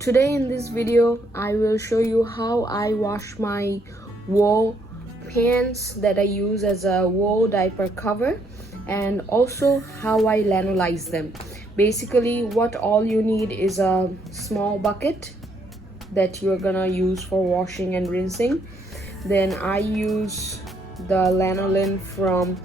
Today in this video I will show you how I wash my wool pants that I use as a wool diaper cover, and also how I lanolise them. Basically what all you need is a small bucket that you're gonna use for washing and rinsing. Then I use the lanolin from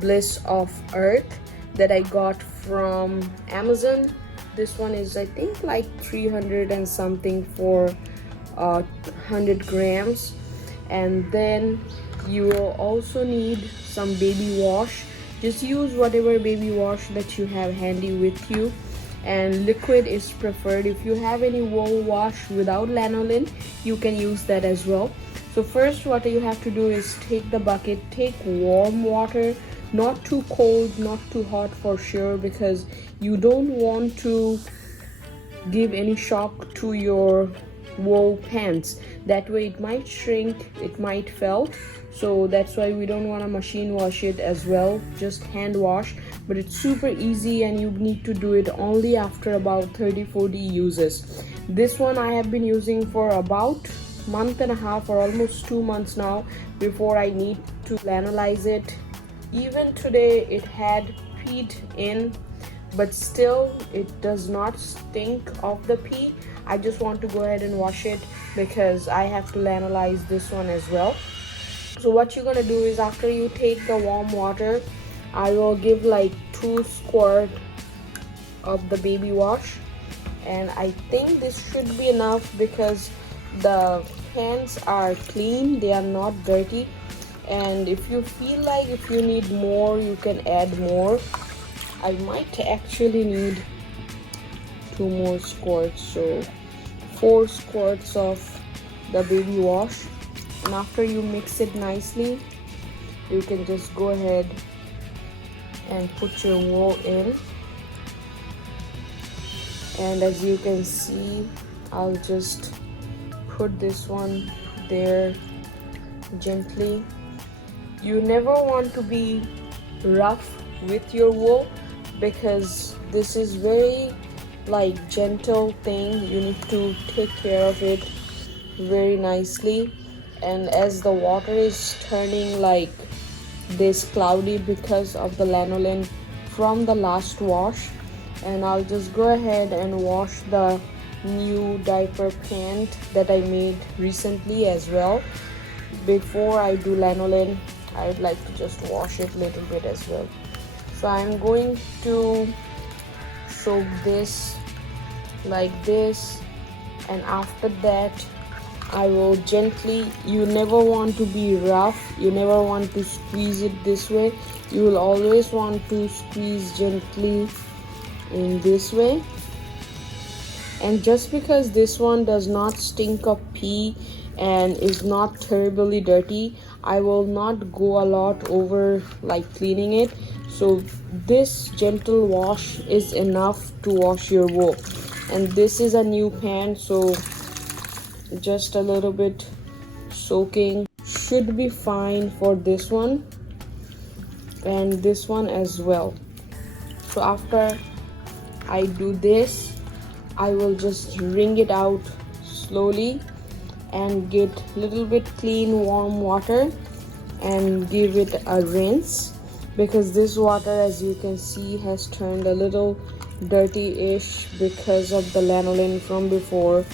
Bliss of Earth that I got from Amazon. This one is I think like 300 and something for 100 grams. And then you will also need some baby wash. Just use whatever baby wash that you have handy with you, and liquid is preferred. If you have any wool wash without lanolin, you can use that as well. So first what you have to do is take the bucket, take warm water, not too cold, not too hot for sure, because you don't want to give any shock to your wool pants. That way it might shrink, it might fail. So that's why we don't want to machine wash it as well, just hand wash. But it's super easy and you need to do it only after about 30-40 uses. This one I have been using for about month and a half or almost 2 months now before I need to lanolise it. Even today it had peat in, but still it does not stink of the pee. I just want to go ahead and wash it because I have to lanolise this one as well. So what you're gonna do is, after you take the warm water, I will give like 2 squirts of the baby wash, and I think this should be enough because the pants are clean, they are not dirty. And if you feel like if you need more, you can add more. I might actually need 2 more squirts, so 4 squirts of the baby wash. And after you mix it nicely, you can just go ahead and put your wool in. And as you can see, I'll just put this one there gently. You never want to be rough with your wool because this is very like gentle thing. You need to take care of it very nicely. And as the water is turning like this cloudy because of the lanolin from the last wash, and I'll just go ahead and wash the new diaper pant that I made recently as well. Before I do lanolin, I'd like to just wash it a little bit as well. So I'm going to soak this like this, and after that I will gently, you never want to be rough, you never want to squeeze it this way. You will always want to squeeze gently in this way. And just because this one does not stink of pee and is not terribly dirty, I will not go a lot over like cleaning it. So this gentle wash is enough to wash your wool. And this is a new pant, so just a little bit soaking should be fine for this one and this one as well. So after I do this, I will just wring it out slowly and get little bit clean warm water and give it a rinse, because this water, as you can see, has turned a little dirty-ish because of the lanolin from before,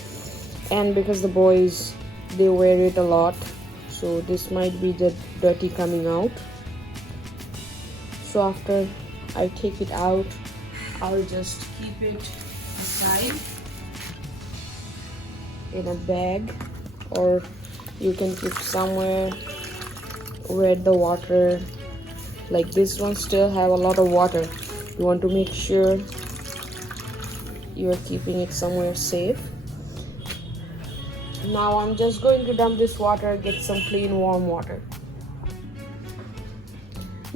and because the boys, they wear it a lot, so this might be the dirty coming out. So after I take it out, I'll just keep it aside in a bag, or you can keep somewhere where the water, like this one still have a lot of water. You want to make sure you are keeping it somewhere safe. Now I'm just going to dump this water, get some clean warm water.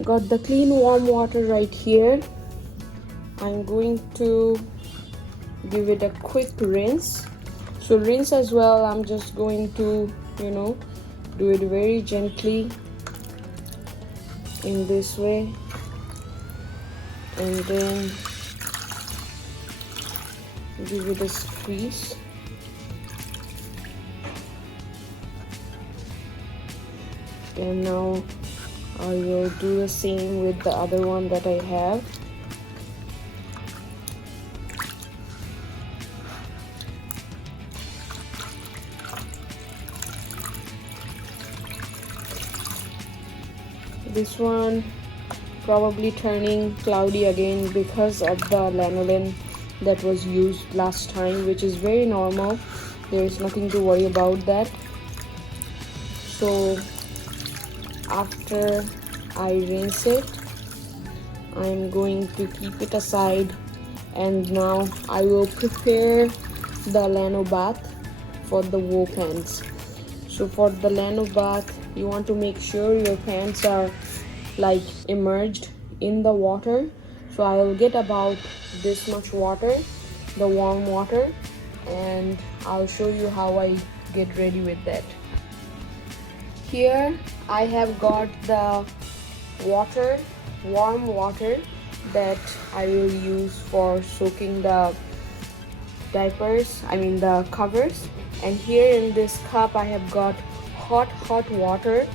Got the clean warm water right here. I'm going to give it a quick rinse. So rinse as well, I'm just going to, do it very gently in this way, and then give it a squeeze. And now I will do the same with the other one that I have. This one probably turning cloudy again because of the lanolin that was used last time, which is very normal. There is nothing to worry about that. So after I rinse it, I'm going to keep it aside, and now I will prepare the lano bath for the wool pants. So for the lano bath, you want to make sure your pants are like immersed in the water. So I will get about this much water, the warm water, and I'll show you how I get ready with that. Here I have got the water, warm water, that I will use for soaking the diapers, the covers. And here in this cup I have got hot water,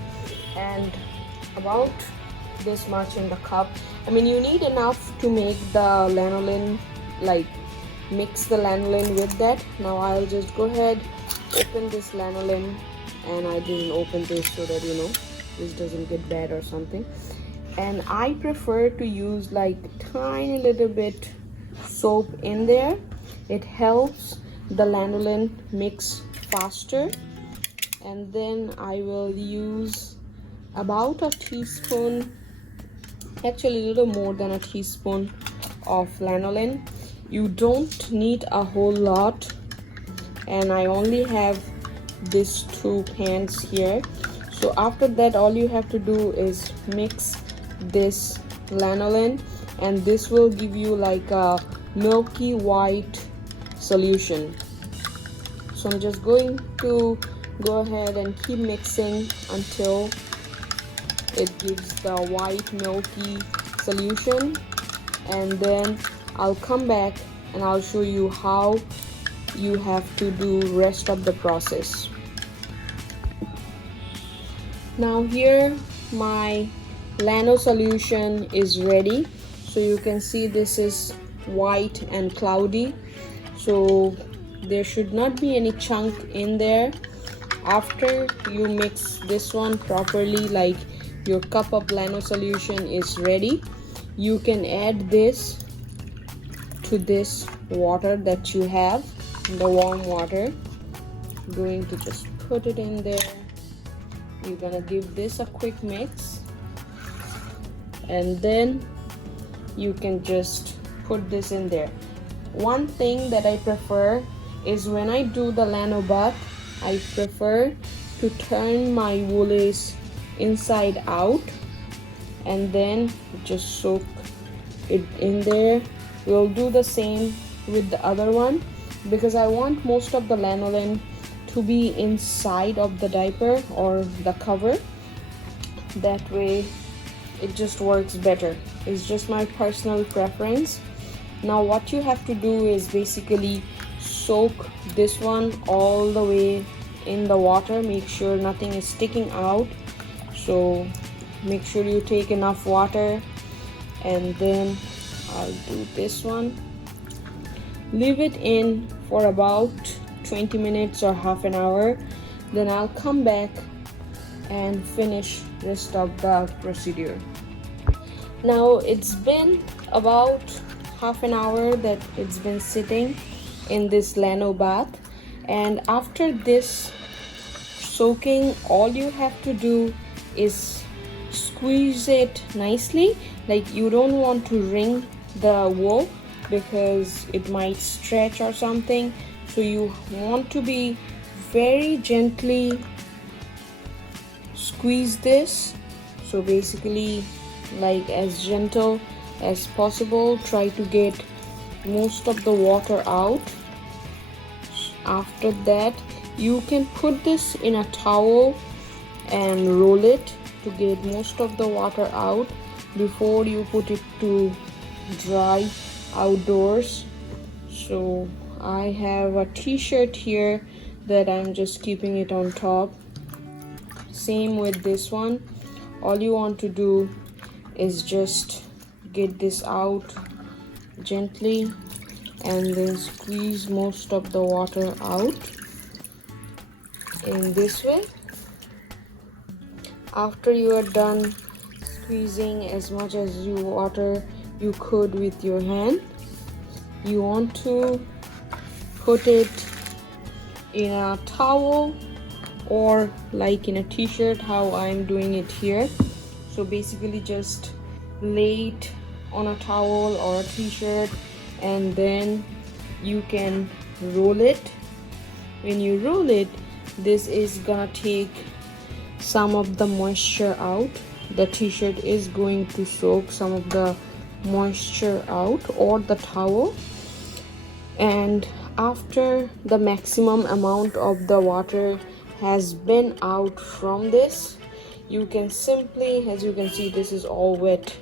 and about this much in the cup. You need enough to make the lanolin, like mix the lanolin with that. Now I'll just go ahead, open this lanolin, and I didn't open this so that this doesn't get bad or something. And I prefer to use like tiny little bit soap in there. It helps the lanolin mix faster. And then I will use about a teaspoon, actually a little more than a teaspoon of lanolin. You don't need a whole lot, and I only have these 2 pants here. So after that, all you have to do is mix this lanolin, and this will give you like a milky white solution. So I'm just going to go ahead and keep mixing until it gives the white milky solution, and then I'll come back and I'll show you how you have to do rest of the process. Now here my lano solution is ready. So you can see this is white and cloudy, so there should not be any chunk in there. After you mix this one properly, like your cup of lano solution is ready, you can add this to this water that you have, the warm water. I'm going to just put it in there. You're gonna give this a quick mix, and then you can just put this in there. One thing that I prefer is when I do the lano bath, I prefer to turn my woolies inside out and then just soak it in there. We'll do the same with the other one, because I want most of the lanolin to be inside of the diaper or the cover. That way it just works better. It's just my personal preference. Now what you have to do is basically soak this one all the way in the water. Make sure nothing is sticking out. So make sure you take enough water, and then I'll do this one. Leave it in for about 20 minutes or half an hour. Then I'll come back and finish rest of the procedure. Now it's been about half an hour that it's been sitting in this lano bath, and after this soaking, all you have to do is squeeze it nicely. Like you don't want to wring the wool because it might stretch or something, so you want to be very gently squeeze this. So basically, like as gentle as possible, try to get most of the water out. After that, you can put this in a towel and roll it to get most of the water out before you put it to dry outdoors. So I have a t-shirt here that I'm just keeping it on top. same with this one. All you want to do is just get this out gently and then squeeze most of the water out in this way. After you are done squeezing as much as water you could with your hand, you want to put it in a towel or like in a t-shirt, how I'm doing it here. So basically just lay it on a towel or a t-shirt and then you can roll it. When you roll it, this is gonna take some of the moisture out. The t-shirt is going to soak some of the moisture out, or the towel. And after the maximum amount of the water has been out from this, you can simply, as you can see, this is all wet,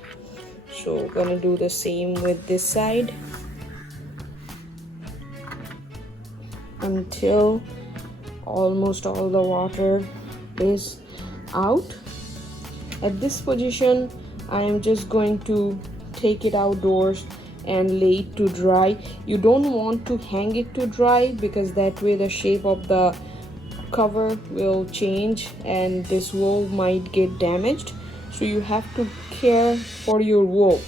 so we're gonna do the same with this side until almost all the water is out. At this position, I am just going to take it outdoors and lay it to dry. You don't want to hang it to dry because that way the shape of the cover will change and this wool might get damaged. So you have to care for your wool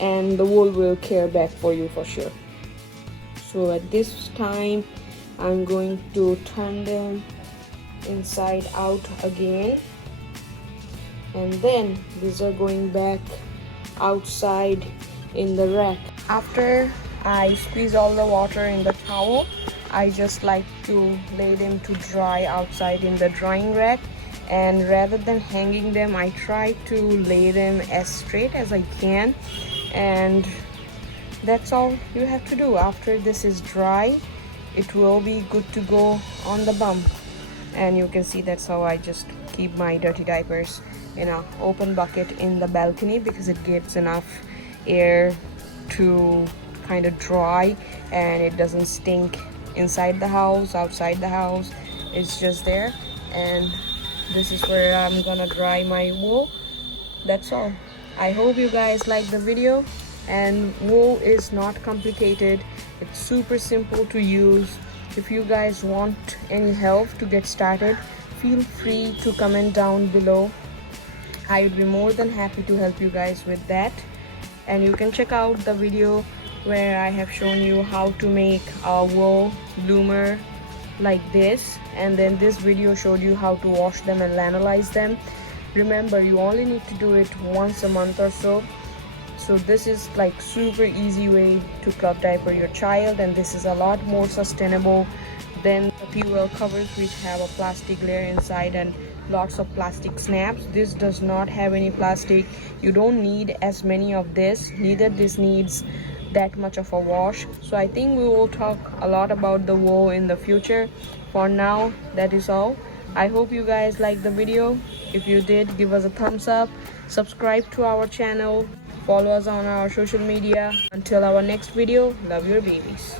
and the wool will care back for you for sure. So at this time, I'm going to turn them inside out again, and then these are going back outside in the rack. After I squeeze all the water in the towel, I just like to lay them to dry outside in the drying rack, and rather than hanging them, I try to lay them as straight as I can, and that's all you have to do. After this is dry, it will be good to go on the bum. And you can see that's how I just keep my dirty diapers in an open bucket in the balcony, because it gives enough air to kind of dry and it doesn't stink inside the house. Outside the house, it's just there. And this is where I'm gonna dry my wool. That's all. I hope you guys like the video. And wool is not complicated, it's super simple to use. If you guys want any help to get started, feel free to comment down below. I would be more than happy to help you guys with that. And you can check out the video where I have shown you how to make a wool bloomer like this, and then this video showed you how to wash them and lanolise them. Remember, you only need to do it once a month or so. So this is like super easy way to club diaper your child, and this is a lot more sustainable than the PUL covers which have a plastic layer inside and lots of plastic snaps. This does not have any plastic. You don't need as many of this, neither this needs that much of a wash. So I think we will talk a lot about the wool in the future. For now, that is all. I hope you guys liked the video. If you did, give us a thumbs up, subscribe to our channel, follow us on our social media. Until our next video, love your babies.